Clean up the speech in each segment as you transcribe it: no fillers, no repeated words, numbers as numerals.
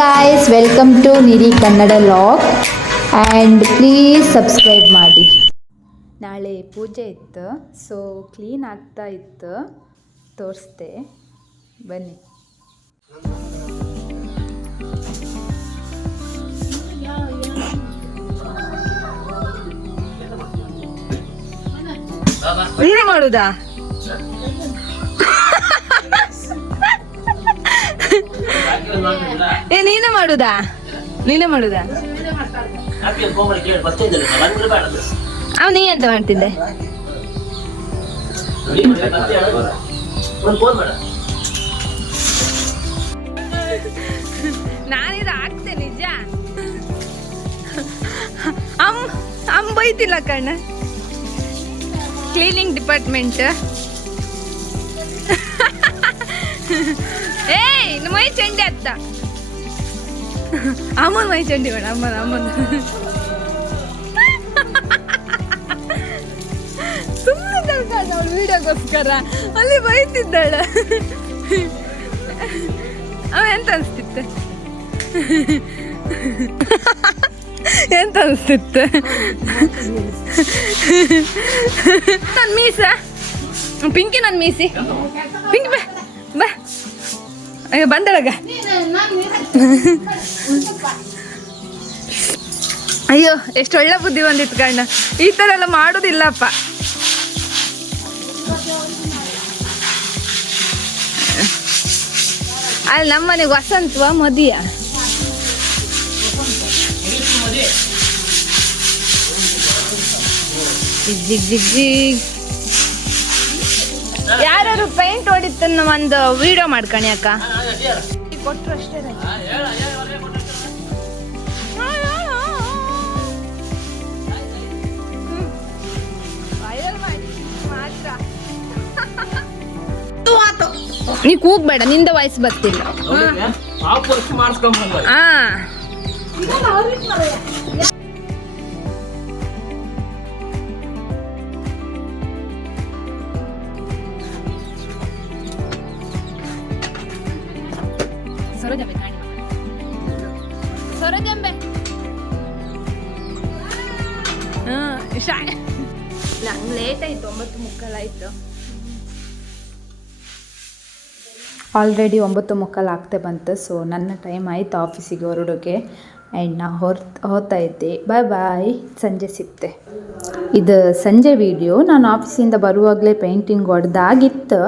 Guys, welcome to Niri Kannada vlog and please subscribe ಮಾಡಿ. ನಾಳೆ ಪೂಜೆ ಇತ್ತು, ಸೊ ಕ್ಲೀನ್ ಆಗ್ತಾ ಇತ್ತು, ತೋರಿಸ್ದೆ ಬನ್ನಿ. ನೀನೇ ಮಾಡುದಾ? ನೀನೇ ಮಾಡುದಾ? ಅವ್ ನೀ ಎಂತ ಮಾಡ್ತಿದ್ದೆ? ನಾನಿದು ಆಗ್ತೆ ನಿಜ. ಅಮ್ಮ ಬೈತಿಲ್ಲ ಕಣ್ಣ. Cleaning department. ಏಯ್ ಮೈ ಚಂಡಿ ಅತ್ತ. ಅಮ್ಮನ ಮೈ ಚಂಡಿ ಬೇಡ, ಅಮ್ಮನ ಸುಮ್ಮನೆ ತಳ್ಕಾಡ ಅವಳು ವಿಡಿಯೋಗೋಸ್ಕರ ಅಲ್ಲಿ ಬೈತಿದ್ದಾಳ. ಅವ ಎಂತ ಅನಿಸ್ತಿತ್ತು? ನನ್ನ ಮೀಸ ಪಿಂಕಿ, ನನ್ನ ಮೀಸಿ ಪಿಂಕಿ ಬಾ ಬಾ. ಅಯ್ಯೋ ಬಂದಳಗ. ಅಯ್ಯೋ ಎಷ್ಟು ಒಳ್ಳೆ ಬುದ್ಧಿ ಬಂದಿತ್ತು ಕಣ್ಣ. ಈ ಥರ ಎಲ್ಲ ಮಾಡೋದಿಲ್ಲಪ್ಪ. ಅಲ್ಲಿ ನಮ್ಮನೆಗೆ ವಸಂತವ ಮದಿಯ ಜಿಗ್ ಜಿಗ್ ಜಿಗ್. ಯಾರು ಪೇಂಟ್ ಹೊಡಿತನ್ನ ಒಂದು ವಿಡಿಯೋ ಮಾಡ್ಕಣಿ ಅಕ್ಕ. ಕೊಟ್ಟರು ಅಷ್ಟೇ. ನೀ ಕೂಗ್ಬೇಡ, ನಿಂದ ವಾಯ್ಸ್ ಬರ್ತಿಲ್ಲ. ಸರೋಜಂಬೆ ನಂಗೆ ಲೇಟ್ ಆಯ್ತು, 9:30 ಆಯ್ತು. ಆಲ್ರೆಡಿ 9:30 ಆಗ್ತಾ ಬಂತು. ಸೊ ನನ್ನ ಟೈಮ್ ಆಯಿತು ಆಫೀಸಿಗೆ ಹೊರಡೋಕ್ಕೆ. ಆ್ಯಂಡ್ ನಾ ಹೋಗ್ತಾ ಇದ್ದೆ. ಬಾಯ್, ಸಂಜೆ ಸಿಗ್ತೆ. ಇದು ಸಂಜೆ ವಿಡಿಯೋ. ನಾನು ಆಫೀಸಿಂದ ಬರುವಾಗಲೇ ಪೇಂಟಿಂಗ್ ಹೊಡೆದಾಗಿತ್ತು.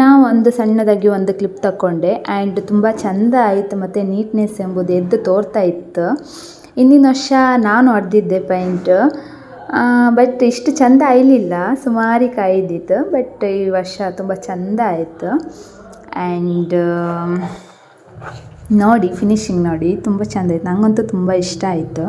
ನಾವು ಒಂದು ಸಣ್ಣದಾಗಿ ಒಂದು ಕ್ಲಿಪ್ ತಗೊಂಡೆ. ಆ್ಯಂಡ್ ತುಂಬ ಚೆಂದ ಆಯಿತು, ಮತ್ತು ನೀಟ್ನೆಸ್ ಎಂಬುದು ಎದ್ದು ತೋರ್ತಾ ಇತ್ತು. ಇಂದಿನ ವರ್ಷ ನಾನು ಹೊಡೆದಿದ್ದೆ ಪೇಂಟ್, ಬಟ್ ಇಷ್ಟು ಚೆಂದ ಆಯ್ಲಿಲ್ಲ, ಸುಮಾರು ಕಾಯ್ದಿತ್ತು. ಬಟ್ ಈ ವರ್ಷ ತುಂಬ ಚೆಂದ ಆಯಿತು. ಆ್ಯಂಡ್ ನೋಡಿ, ಫಿನಿಶಿಂಗ್ ನೋಡಿ, ತುಂಬ ಚೆಂದ ಆಯಿತು. ನನಗಂತೂ ತುಂಬ ಇಷ್ಟ ಆಯಿತು.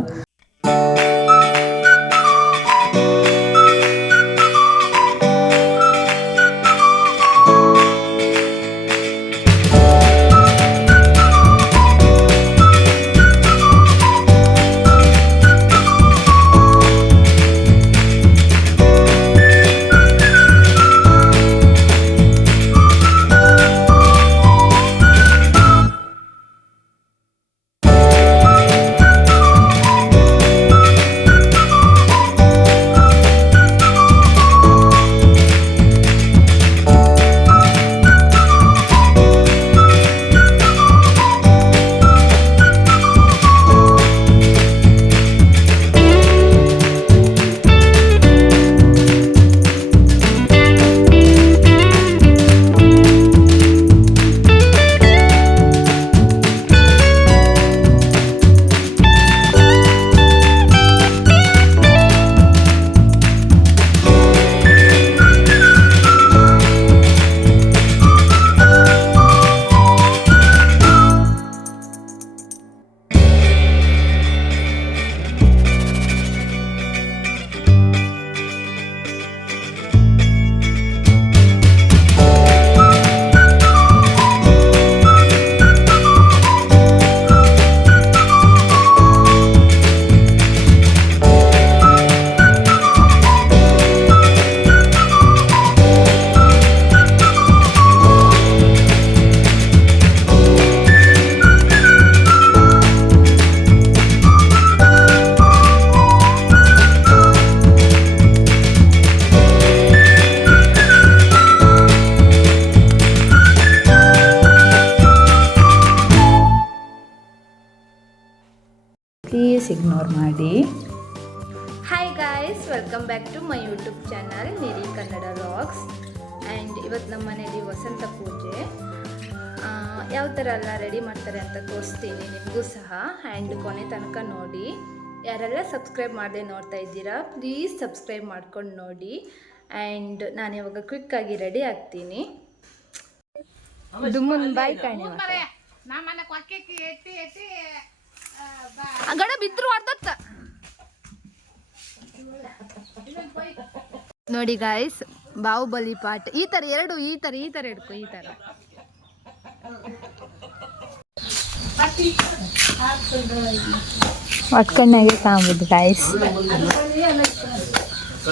ಪ್ಲೀಸ್ ಇಗ್ನೋರ್ ಮಾಡಿ. Hi guys, welcome back to my YouTube channel Niri Kannada vlogs. And ಇವತ್ತು ನಮ್ಮ ಮನೇಲಿ ವಸಂತ ಪೂಜೆ ಯಾವ ಥರ ಎಲ್ಲ ರೆಡಿ ಮಾಡ್ತಾರೆ ಅಂತ ತೋರಿಸ್ತೀನಿ ನಿಮಗೂ ಸಹ. ಆ್ಯಂಡ್ ಕೊನೆ ತನಕ ನೋಡಿ. ಯಾರೆಲ್ಲ ಸಬ್ಸ್ಕ್ರೈಬ್ ಮಾಡದೆ ನೋಡ್ತಾ ಇದ್ದೀರಾ ಪ್ಲೀಸ್ ಸಬ್ಸ್ಕ್ರೈಬ್ ಮಾಡ್ಕೊಂಡು ನೋಡಿ. ಆ್ಯಂಡ್ ನಾನು ಇವಾಗ ಕ್ವಿಕ್ಕಾಗಿ ರೆಡಿ ಆಗ್ತೀನಿ. ದುಮ್ಮನ್ ಬಾಯ್ ಕಾಣಿ ಗಡ ಬಿದ್ರು ಅರ್ಧತ್ತ ನೋಡಿ ಗಾಯ್ಸ್, ಬಾಹುಬಲಿ ಪಾಠ ಈ ಥರ ಎರಡು ಈ ಥರ ಹಿಡ್ಕೊ ಈ ಥರ ಒಟ್ಕೊಂಡಾಗೆ ಕಾಣ್ಬೋದು ಗಾಯ್ಸ್.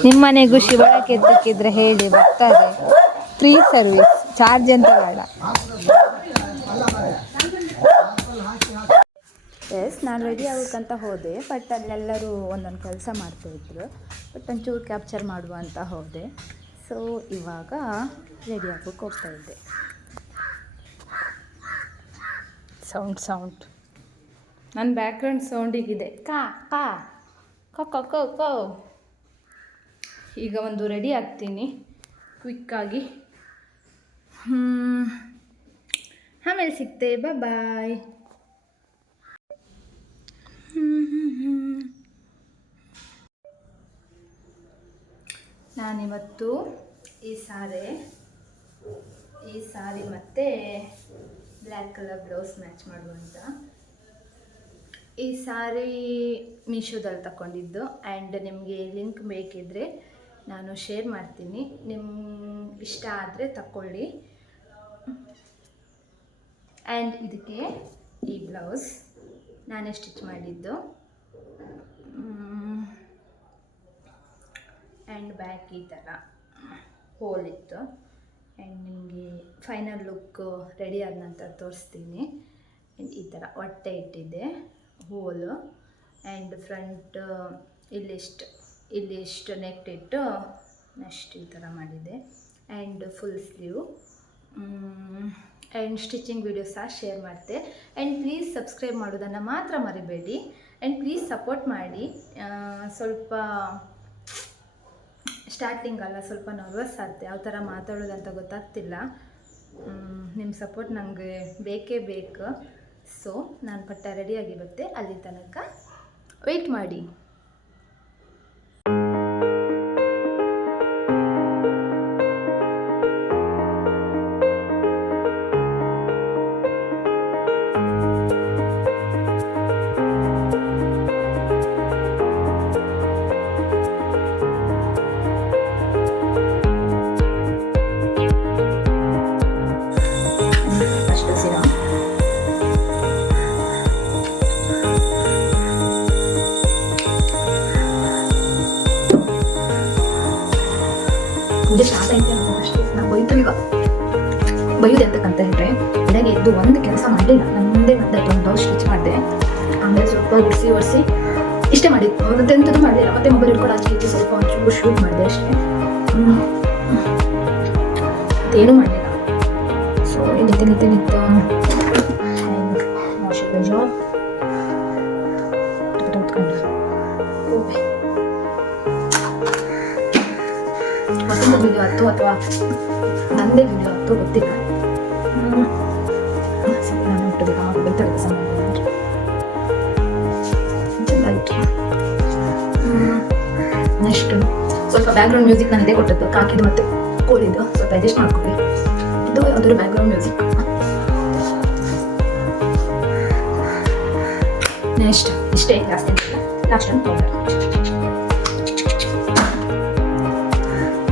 ನಿಮ್ಮ ಮನೆಗೂ ಶಿವಳಕ್ಕೆ ಎತ್ತಕ್ಕಿದ್ರೆ ಹೇಳಿ, ಬರ್ತಾರೆ. ಫ್ರೀ ಸರ್ವಿಸ್, ಚಾರ್ಜ್ ಅಂತ ಬೇಡ. ಎಸ್, ನಾನು ರೆಡಿ ಆಗೋಕ್ಕಂತ ಹೋದೆ, ಬಟ್ ಅಲ್ಲೆಲ್ಲರೂ ಒಂದೊಂದು ಕೆಲಸ ಮಾಡ್ತಾಯಿದ್ರು. ಬಟ್ ಒಂಚೂರು ಕ್ಯಾಪ್ಚರ್ ಮಾಡುವ ಅಂತ ಹೋದೆ. ಸೊ ಇವಾಗ ರೆಡಿ ಆಗೋಕ್ಕೆ ಹೋಗ್ತಾಯಿದ್ದೆ. ಸೌಂಡ್ ನನ್ನ ಬ್ಯಾಕ್ಗ್ರೌಂಡ್ ಸೌಂಡಿಗಿದೆ. ಕಾ ಕಾ ಕೋ. ಈಗ ಒಂದು ರೆಡಿ ಆಗ್ತೀನಿ ಕ್ವಿಕ್ಕಾಗಿ. ಆಮೇಲೆ ಸಿಗ್ತೆ, ಬಾಯ್. ನಾನಿವತ್ತು ಈ ಸಾರಿ ಮತ್ತು ಬ್ಲ್ಯಾಕ್ ಕಲರ್ ಬ್ಲೌಸ್ ಮ್ಯಾಚ್ ಮಾಡುವಂತ ಈ ಸಾರಿ ಮೀಶೋದಲ್ಲಿ ತಗೊಂಡಿದ್ದು. ಆ್ಯಂಡ್ ನಿಮಗೆ ಲಿಂಕ್ ಬೇಕಿದ್ದರೆ ನಾನು ಶೇರ್ ಮಾಡ್ತೀನಿ, ನಿಮ್ಗೆ ಇಷ್ಟ ಆದರೆ ತಗೊಳ್ಳಿ. ಆ್ಯಂಡ್ ಇದಕ್ಕೆ ಈ ಬ್ಲೌಸ್ ನಾನೇ ಸ್ಟಿಚ್ ಮಾಡಿದ್ದು. ಆ್ಯಂಡ್ ಬ್ಯಾಕ್ ಈ ಥರ ಹೋಲ್ ಇತ್ತು. ಆ್ಯಂಡ್ ನಿಮಗೆ ಫೈನಲ್ ಲುಕ್ ರೆಡಿ ಆದ ನಂತರ ತೋರಿಸ್ತೀನಿ. ಆ್ಯಂಡ್ ಈ ಥರ ಹೊಟ್ಟೆ ಇಟ್ಟಿದ್ದೆ ಹೋಲು. ಆ್ಯಂಡ್ ಫ್ರಂಟ್ ಇಲ್ಲಿಷ್ಟು ನೆಕ್ ಇಟ್ಟು ನೆಕ್ಸ್ಟ್ ಈ ಥರ ಮಾಡಿದ್ದೆ. And full sleeve. And stitching video ಸಹ ಶೇರ್ ಮಾಡಿದೆ. ಆ್ಯಂಡ್ ಪ್ಲೀಸ್ ಸಬ್ಸ್ಕ್ರೈಬ್ ಮಾಡೋದನ್ನು ಮಾತ್ರ ಮರಿಬೇಡಿ. ಆ್ಯಂಡ್ ಪ್ಲೀಸ್ ಸಪೋರ್ಟ್ ಮಾಡಿ. ಸ್ವಲ್ಪ ಸ್ಟಾರ್ಟಿಂಗ್ ಅಲ್ಲ, ಸ್ವಲ್ಪ ನರ್ವಸ್ ಆಗುತ್ತೆ, ಯಾವ ಥರ ಮಾತಾಡೋದಂತ ಗೊತ್ತಾಗ್ತಿಲ್ಲ. ನಿಮ್ಮ ಸಪೋರ್ಟ್ ನನಗೆ ಬೇಕೇ ಬೇಕು. ಸೊ ನಾನು ಪಟ್ಟ ರೆಡಿಯಾಗಿ ಬರುತ್ತೆ, ಅಲ್ಲಿ ತನಕ ವೆಯ್ಟ್ ಮಾಡಿ. ಪೂಜೆ ಸ್ಟಾರ್ಟ್ ಆಯ್ತು ಅಷ್ಟೇ. ನಾವು ಬೈತು ಈಗ ಬೈಯೋದು ಎಂತಕ್ಕಂತ ಹೇಳಿದ್ರೆ, ಬೆಳಗ್ಗೆ ಎದ್ದು ಒಂದು ಕೆಲಸ ಮಾಡಲಿಲ್ಲ. ನಾನು ಮುಂದೆ ಮತ್ತೆ ಒಂದು ಬ್ಲೌಸ್ ಸ್ಟಿಚ್ ಮಾಡಿದೆ. ಆಮೇಲೆ ಸ್ವಲ್ಪ ಒರೆಸಿ ಇಷ್ಟೇ ಮಾಡಿದ್ದು, ಮತ್ತೆ ಎಂಥದ್ದು ಮಾಡಲಿಲ್ಲ. ಮತ್ತೆ ಮೊಬೈಲ್ ಹಿಡ್ಕೊಂಡು ಆಚೆ ಸ್ವಲ್ಪ ಒಂಚೂರು ಶೂಟ್ ಮಾಡಿದೆ ಅಷ್ಟೇ, ಮತ್ತೇನೂ ಮಾಡಲಿಲ್ಲ. ಸೊ ನಿಂತು ಮತ್ತೊಂದು ವಿಡಿಯೋ ಹತ್ತು ಅಥವಾ ನಂದೇ ವಿಡಿಯೋ ಹತ್ತು ಗೊತ್ತಿಲ್ಲ. ನಾನು ಬೈತಾರೆ ನೆಕ್ಸ್ಟ್ ಸ್ವಲ್ಪ ಬ್ಯಾಕ್ಗ್ರೌಂಡ್ ಮ್ಯೂಸಿಕ್ ನಾನು ಇದೇ ಕೊಟ್ಟದ್ದು, ಕಾಕಿದ್ದು ಮತ್ತು ಕೋಳಿದ್ದು. ಸ್ವಲ್ಪ ಅಡ್ಜಸ್ಟ್ ಮಾಡ್ಕೊಳ್ಳಿ. ಇದು ಯಾವುದಾದ್ರು ಬ್ಯಾಕ್ಗ್ರೌಂಡ್ ಮ್ಯೂಸಿಕ್. ನೆಕ್ಸ್ಟ್ ಇಷ್ಟೇ, ಜಾಸ್ತಿ ಲಾಸ್ಟ್ ಅಂತ ಪೌಡರ್.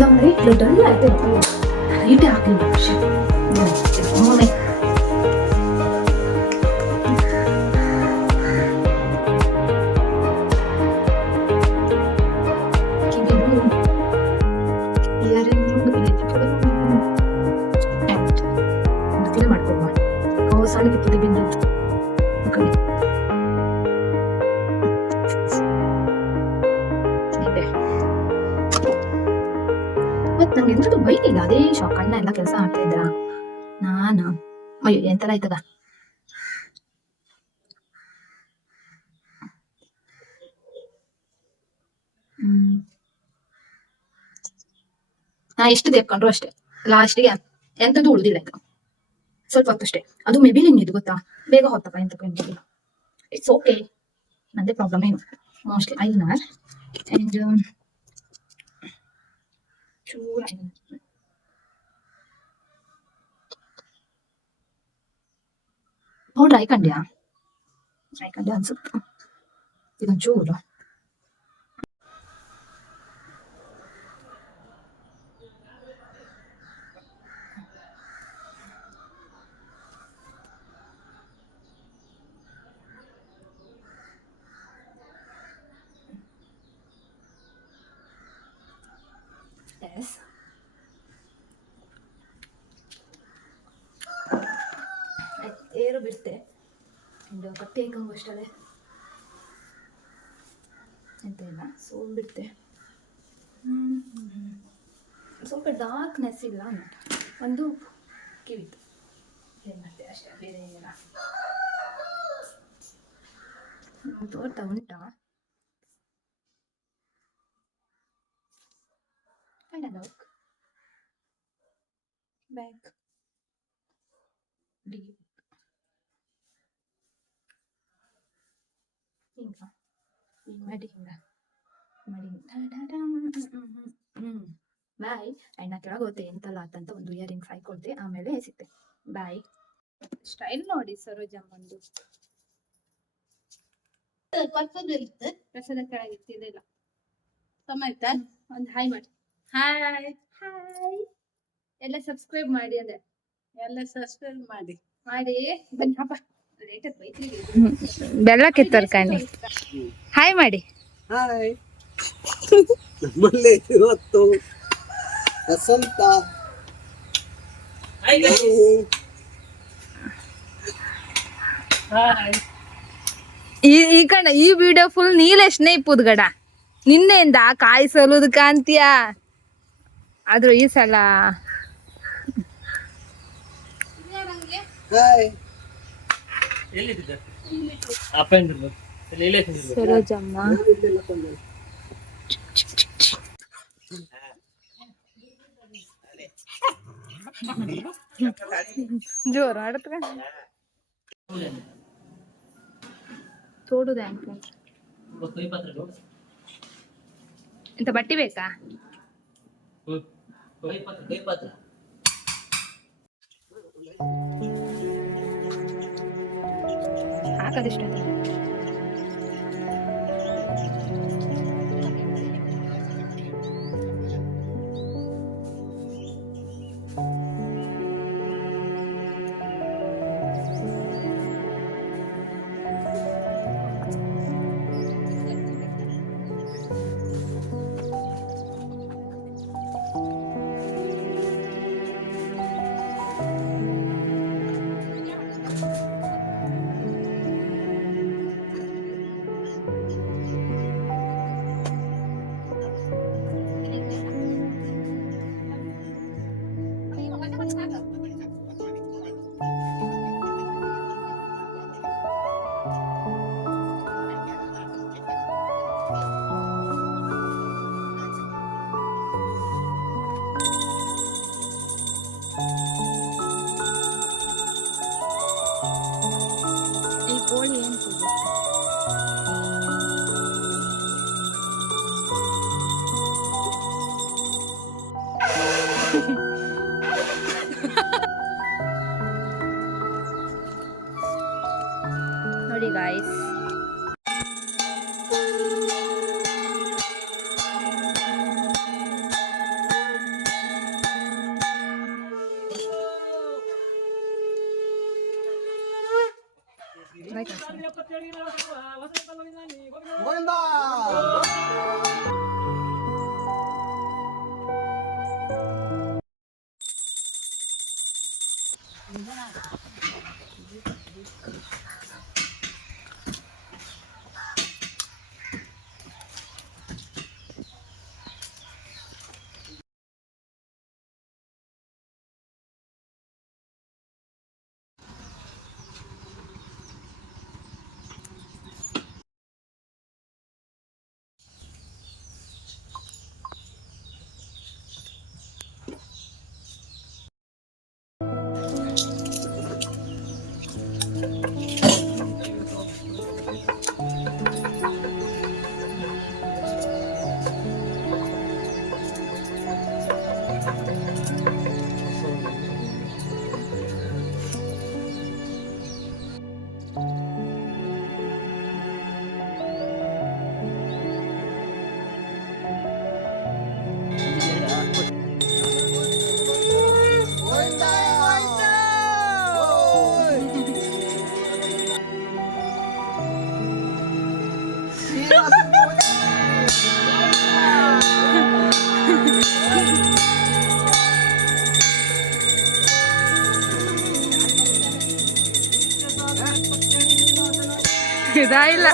ನಮ್ಮ ಲೈಟ್ ಡಲ್ ಆಯ್ತು, ಲೈಟೇ ಹಾಕಲಿಲ್ಲ ಅಷ್ಟೇ. ಒಮ್ಮೆ ಮಾಡ್ಕೊಡುವ ಸಣ್ಣಗೆ ತುದಿ ಬಿಂದಿತ್ತು ಕಡೆ ಮತ್ ನಂಗೆ ಎಂತದ್ದು ಬೈಲಿಲ್ಲ, ಅದೇ ಶಾಕ್. ಅಣ್ಣ ಎಲ್ಲ ಕೆಲಸ ಮಾಡ್ತಾ ಇದ್ರ, ನಾನು ಅಯ್ಯೋ ಎಂತರ ಆಯ್ತದ. ನಾ ಎಷ್ಟು ದೇಪ್ಕೊಂಡ್ರು ಅಷ್ಟೇ, ಲಾಸ್ಟಿಗೆ ಎಂತದ್ದು ಉಳಿದಿಲ್ಲ ಆಯ್ತು. ಸ್ವಲ್ಪ ಹೊತ್ತು ಅಷ್ಟೇ. ಅದು ಮೆಬಿಲಿನ್ ಇದು ಗೊತ್ತಾ, ಬೇಗ ಹೊತ್ತಪ್ಪ ಎಂತಕ್ಕೂ ಎಂತಿಲ್ಲ. ಇಟ್ಸ್ ಓಕೆ, ನಂದೇ ಪ್ರಾಬ್ಲಮ್ ಏನು. ಮೋಸ್ಟ್ಲಿ ಐನರ್ ಅಂಡ್ ಚೂರ ಡ್ರೈ ಕಂಡ್ಯಾ ಅನ್ಸುತ್ತೆ ಇದೊಂಚೂರು. ಎಸ್, ಏರು ಬಿಡ್ತೆ ಕತ್ತೆ ಕಂಗು ಅಷ್ಟಲ್ಲೇ ಎಂತ ಇಲ್ಲ, ಸೋಲ್ ಬಿಡ್ತೆ. ಸ್ವಲ್ಪ ಡಾರ್ಕ್ನೆಸ್ ಇಲ್ಲ, ಒಂದು ಕಿವಿತು ಏನು ಮಾಡ್ತೆ ಅಷ್ಟೇ, ಬೇರೆ ಏನಿಲ್ಲ. ತೋರ್ತಾ ಉಂಟಾ kind of look back deep ಹಿಂಗ ಈ ಮಾಡಿ ಹಿಂಗ ಮಾಡಿ ಬಾಯ್. ಆ್ಯಂಡ್ ನಾ ಕೆಳಗೆ ಹೋಗ್ತೆ ಎಂತಲ್ಲ ಆತಂತ ಒಂದು ಇಯರಿಂಗ್ಸ್ ಹಾಕೊಳ್ತೆ, ಆಮೇಲೆ ಸಿಗ್ತೆ. ಬಾಯ್. ಸ್ಟೈಲ್ ನೋಡಿ ಸರೋಜಮ್ಮಂದು, ಪ್ರಸಾದ ಕೆಳಗಿತ್ತಿಲ್ಲ. ಟೊಮೆಟ ಒಂದು ಹಾಯ್ ಮಾಡಿ. ಹಾಯ್ ಹಾಯ್, ಎಲ್ಲ ಸಬ್ಸ್ಕ್ರೈಬ್ ಮಾಡಿ, ಅದೇ ಎಲ್ಲ ಸಬ್ಸ್ಕ್ರೈಬ್ ಮಾಡಿ ಮಾಡಿ ಬನ್ನಿ ಹಬ್ಬ. ಬೆಲ್ಲ ಕೆತ್ತರ್ಕಂಡಿ ಹಾಯ್ ಮಾಡಿ. ಹಾಯ್, ನಮ್ಮಲ್ಲಿ ಇವತ್ತು ವಸಂತ ಈ ಕಣ ಈ ವಿಡಿಯೋ ಫುಲ್ ನೀಲೇಶ್ನೇ ಇಪ್ಪುದು ಗಡ, ನಿನ್ನೆಯಿಂದ ಕಾಯಿ ಸಲುದು ಕಾಂತಿಯ. ಆದ್ರೂ ಈ ಸಲ ಹಾಯ್ ಸರೋಜಮ್ಮ ಜೋರು ಆಡತ್ರ ತೋಡುದ ಎಂತ ಬಟ್ಟಿ ಬೇಕಾ? ಹಾಕದಿಷ್ಟ ಕೋಳಿ ಏನು ನೋಡಿ ಗಾಯ್ಸ್, ಗೋವಿಂದ. ಇದಾಯಿಲ್ಲ.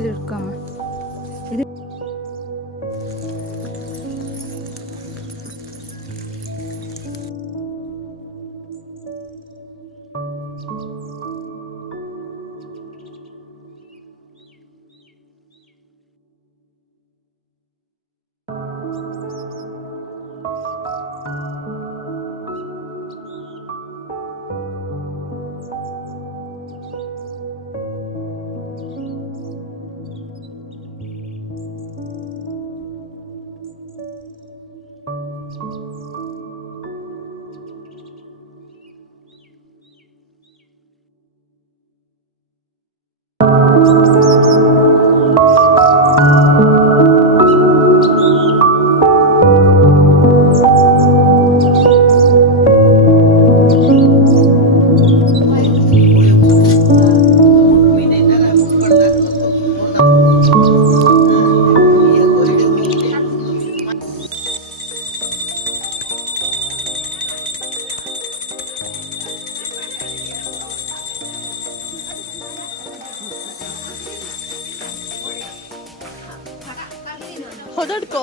ಇದು ಇಟ್ಕೊಮ್ಮ. ಇದು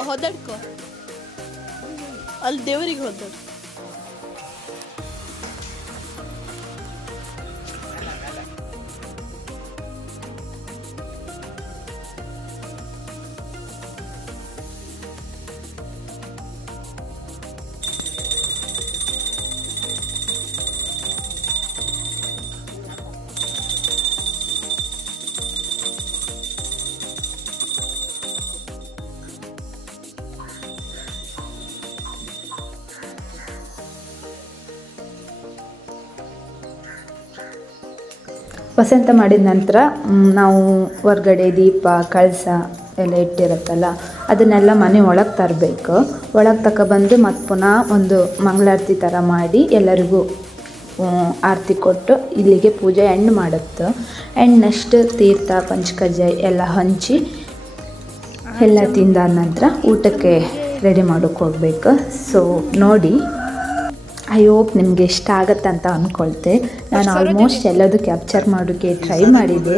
ಹೊದಡ್ಕೊ ಅಲ್ಲಿ ದೇವರಿಗೆ ಹೊದಡ್. ವಸಂತ ಮಾಡಿದ ನಂತರ ನಾವು ಹೊರ್ಗಡೆ ದೀಪ ಕಳಸ ಎಲ್ಲ ಇಟ್ಟಿರುತ್ತಲ್ಲ ಅದನ್ನೆಲ್ಲ ಮನೆ ಒಳಗೆ ತರಬೇಕು. ಒಳಗೆ ತಗೊಬಂದು ಮತ್ತು ಪುನಃ ಒಂದು ಮಂಗಳಾರತಿ ಥರ ಮಾಡಿ ಎಲ್ಲರಿಗೂ ಆರತಿ ಕೊಟ್ಟು ಇಲ್ಲಿಗೆ ಪೂಜೆ ಎಂಡ್ ಮಾಡುತ್ತೆ. ಆ್ಯಂಡ್ ನೆಕ್ಸ್ಟ್ ತೀರ್ಥ ಪಂಚಕಜ್ಜಾಯ ಎಲ್ಲ ಹಂಚಿ ಎಲ್ಲ ತಿಂದಾದ ನಂತರ ಊಟಕ್ಕೆ ರೆಡಿ ಮಾಡೋಕ್ಕೆ ಹೋಗ್ಬೇಕು. ಸೊ ನೋಡಿ, ಐ ಹೋಪ್ ನಿಮಗೆ ಇಷ್ಟ ಆಗತ್ತೆ ಅಂತ ಅಂದ್ಕೊಳ್ತೆ. ನಾನು ಆಲ್ಮೋಸ್ಟ್ ಎಲ್ಲದೂ ಕ್ಯಾಪ್ಚರ್ ಮಾಡೋಕ್ಕೆ ಟ್ರೈ ಮಾಡಿದ್ದೆ.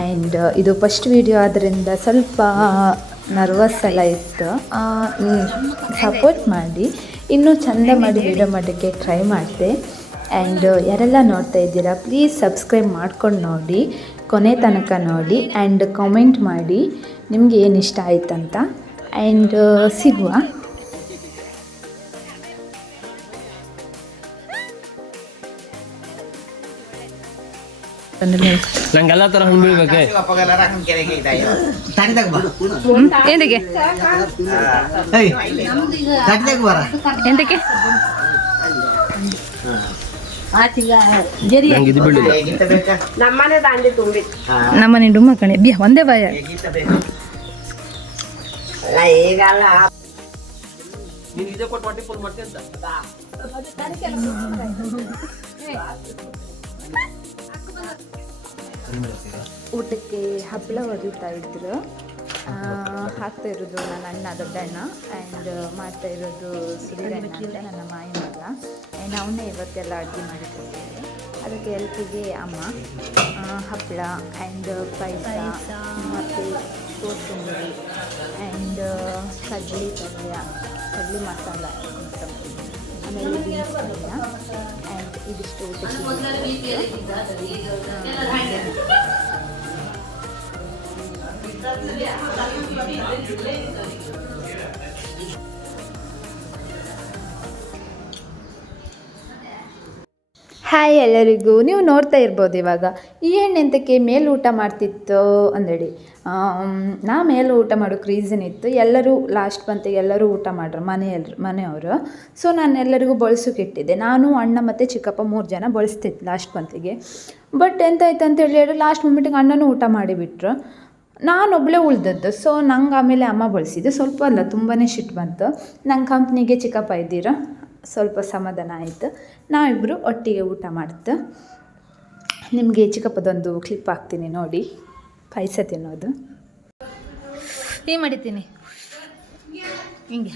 ಆ್ಯಂಡ್ ಇದು ಫಸ್ಟ್ ವಿಡಿಯೋ ಆದ್ದರಿಂದ ಸ್ವಲ್ಪ ನರ್ವಸ್ ಎಲ್ಲ ಇತ್ತು. ಸಪೋರ್ಟ್ ಮಾಡಿ ಇನ್ನೂ ಚೆಂದ ಮಾಡಿ ವಿಡಿಯೋ ಮಾಡೋಕ್ಕೆ ಟ್ರೈ ಮಾಡಿದೆ. ಆ್ಯಂಡ್ ಯಾರೆಲ್ಲ ನೋಡ್ತಾ ಇದ್ದೀರಾ ಪ್ಲೀಸ್ ಸಬ್ಸ್ಕ್ರೈಬ್ ಮಾಡ್ಕೊಂಡು ನೋಡಿ, ಕೊನೆ ತನಕ ನೋಡಿ ಆ್ಯಂಡ್ ಕಾಮೆಂಟ್ ಮಾಡಿ ನಿಮಗೆ ಏನು ಇಷ್ಟ ಆಯ್ತಂತ. ಆ್ಯಂಡ್ ಸಿಗುವ. ನಂಗೆಲ್ಲ ತರ ಹಣ್ಣು ಬೀಳ್ಬೇಕೆ. ಎಂತಕ್ಕೆ ಎಂತಕ್ಕೆ ನಂಗೆ ಇದು ಬೀಳಿಲ್ಲ. ನಮ್ಮನೆ ಡುಮ್ಮ ಕಣೆ ಬಿಯ ಒಂದೇ ಬಾಯ. ಊಟಕ್ಕೆ ಹಪ್ಪಳ ಹೊಡಿತಾ ಇದ್ರು. ಹಾಕ್ತಾ ಇರೋದು ನನ್ನ ಅಣ್ಣ ದೊಡ್ಡಣ್ಣ ಆ್ಯಂಡ್ ಮಾಡ್ತಾ ಇರೋದು ಸುಧೀರಣ್ಣ ಅಂತ ನನ್ನ ಮಾಯಿ ಮಗ. ಆ್ಯಂಡ್ ಅವನ್ನೇ ಇವತ್ತೆಲ್ಲ ಅಡುಗೆ ಮಾಡಿಕೊಡ್ತಿದ್ದೆ. ಅದಕ್ಕೆ ಎಲ್ಪಿಗೆ ಅಮ್ಮ ಹಪ್ಪಳ ಆ್ಯಂಡ್ ಪಾಯಸ ಮತ್ತು ಕೋಸಂಬರಿ ಆ್ಯಂಡ್ ಕಡ್ಲಿ ಪಲ್ಯ, ಕಡ್ಲಿ ಮಸಾಲ, ಆಮೇಲೆ ಬೀನ್ಸ್ ಪಲ್ಯ ಆ್ಯಂಡ್ ಇದಿಷ್ಟು ಊಟಕ್ಕೆ. ಹಾಯ್ ಎಲ್ಲರಿಗೂ. ನೀವು ನೋಡ್ತಾ ಇರ್ಬೋದು ಇವಾಗ ಈ ಹೆಣ್ಣೆಂತಕ್ಕೆ ಮೇಲೆ ಊಟ ಮಾಡ್ತಿತ್ತು ಅಂದೇಳಿ. ನಾ ಮೇಲೆ ಊಟ ಮಾಡೋಕ್ಕೆ ರೀಸನ್ ಇತ್ತು, ಎಲ್ಲರೂ ಲಾಸ್ಟ್ ಬಂತಿಗೆ ಎಲ್ಲರೂ ಊಟ ಮಾಡ್ರು ಮನೆಯವರು. ಸೊ ನಾನು ಎಲ್ಲರಿಗೂ ಬಳ್ಸೋಕ್ಕಿಟ್ಟಿದ್ದೆ. ನಾನು ಅಣ್ಣ ಮತ್ತು ಚಿಕ್ಕಪ್ಪ 3 ಜನ ಬಳ್ಸ್ತಿತ್ತು ಲಾಸ್ಟ್ ಬಂತಿಗೆ. ಬಟ್ ಎಂತಾಯ್ತು ಅಂತ ಹೇಳಿದ್ರೆ ಲಾಸ್ಟ್ ಮೂಮೆಂಟಿಗೆ ಅಣ್ಣನೂ ಊಟ ಮಾಡಿಬಿಟ್ರು, ನಾನೊಬ್ಬಳೇ ಉಳ್ದದ್ದು. ಸೊ ನಂಗೆ ಆಮೇಲೆ ಅಮ್ಮ ಬಳ್ಸಿದ್ದು, ಸ್ವಲ್ಪ ಅಲ್ಲ ತುಂಬಾ ಸಿಟ್ಟು ಬಂತು. ನಂಗೆ ಕಂಪ್ನಿಗೆ ಚಿಕ್ಕಪ್ಪ ಇದ್ದೀರ, ಸ್ವಲ್ಪ ಸಮಾಧಾನ ಆಯಿತು. ನಾವಿಬ್ಬರು ಒಟ್ಟಿಗೆ ಊಟ ಮಾಡ್ತು. ನಿಮಗೆ ಚಿಕ್ಕಪ್ಪದೊಂದು ಕ್ಲಿಪ್ ಹಾಕ್ತೀನಿ ನೋಡಿ, ಪಾಯಸ ತಿನ್ನೋದು. ಏನು ಮಾಡಿದ್ದೀನಿ ಹಿಂಗೆ.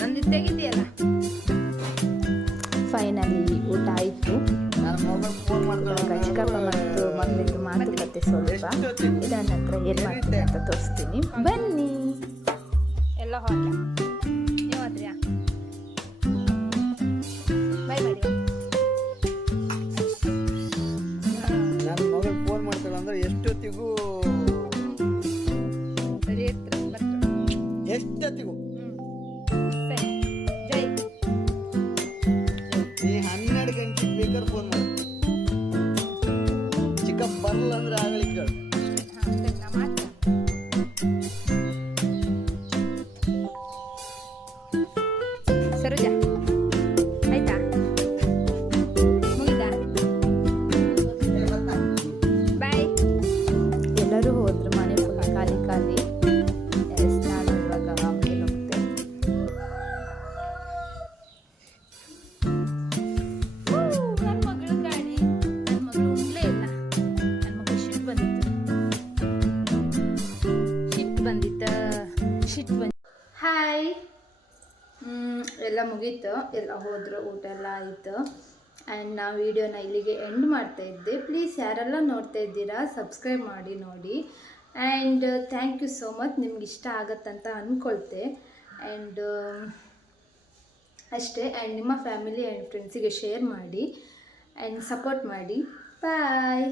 ನಂದು ತೆಗಿದೆಯಲ್ಲ. ಫೈನಲಿ ಊಟ ಆಯಿತು. ಚಿಕ್ಕಪ್ಪ ಮತ್ತು ಮಗಳಿದ್ದು ಮಾತುಕತೆ ಸ್ವಲ್ಪ. ಇದರ ನಂತರ ಏನು ಮಾಡ್ತೀನಿ ಅಂತ ತೋರಿಸ್ತೀನಿ, ಬನ್ನಿ. ಎಲ್ಲ ಹೋದ ನೀವು ಹೋದ್ರ್ಯಾ? ಬೈ ಮಾಡಿ. ನನ್ನ ಮಗಳು ಫೋನ್ ಮಾಡ್ತಾಳೆ ಅಂದ್ರೆ ಎಷ್ಟೊತ್ತಿಗೂ ಸರಿ ಇರ್ತಾರೆ ಬರ್ತಾರೆ. ಎಷ್ಟೊತ್ತಿಗೂ ಸರಿ ಜೈ. ನೀ 12 ಗಂಟೆಗೆ ಬೇಕಾದ್ರೆ ಫೋನ್ ಮಾಡಿ. ಚಿಕ್ಕಪ್ಪ ಬರಲ್ಲ ಅಂದ್ರೆ ಆಗಲಿಕ್ಕೆ ಹೇಳು. ಹಾಂ ಸರಿ ನಾ ಮಾಡ್ತೀನಿ. ಸರೋಜಾ ಆಯ್ತಾ? ಮುಗಿದಾ? ಬಾಯ್. ಎಲ್ಲರೂ ಹೋದ್ರು, ಮನೆ ಫುಲ್ ಖಾಲಿ ಖಾಲಿ. ನಾನು ಇವಾಗ ಮೇಲೆ ಹೋಗ್ತೆ. ನನ್ನ ಮಗಳು ಗಾಡಿ, ನನ್ನ ಮಗಳು ಉಂಡ್ಲೇ ಇಲ್ಲ. ನನ್ನ ಮಗಳು ಶಿಟ್ ಬಂದಿತ್ತು. ಹಾಯ್. ಎಲ್ಲ ಮುಗೀತು, ಎಲ್ಲ ಹೋದರು, ಊಟ ಎಲ್ಲ ಆಯಿತು. ಆ್ಯಂಡ್ ನಾ ವೀಡಿಯೋನ ಇಲ್ಲಿಗೆ ಎಂಡ್ ಮಾಡ್ತಾ ಇದ್ದೆ. ಪ್ಲೀಸ್ ಯಾರೆಲ್ಲ ನೋಡ್ತಾ ಇದ್ದೀರಾ ಸಬ್ಸ್ಕ್ರೈಬ್ ಮಾಡಿ ನೋಡಿ. And thank you so much. ನಿಮ್ಗೆ ಇಷ್ಟ ಆಗತ್ತಂತ ಅಂದ್ಕೊಳ್ತೆ. ಆ್ಯಂಡ್ ಅಷ್ಟೇ. ಆ್ಯಂಡ್ ನಿಮ್ಮ ಫ್ಯಾಮಿಲಿ ಆ್ಯಂಡ್ ಫ್ರೆಂಡ್ಸಿಗೆ ಶೇರ್ ಮಾಡಿ ಆ್ಯಂಡ್ ಸಪೋರ್ಟ್ ಮಾಡಿ. ಬಾಯ್.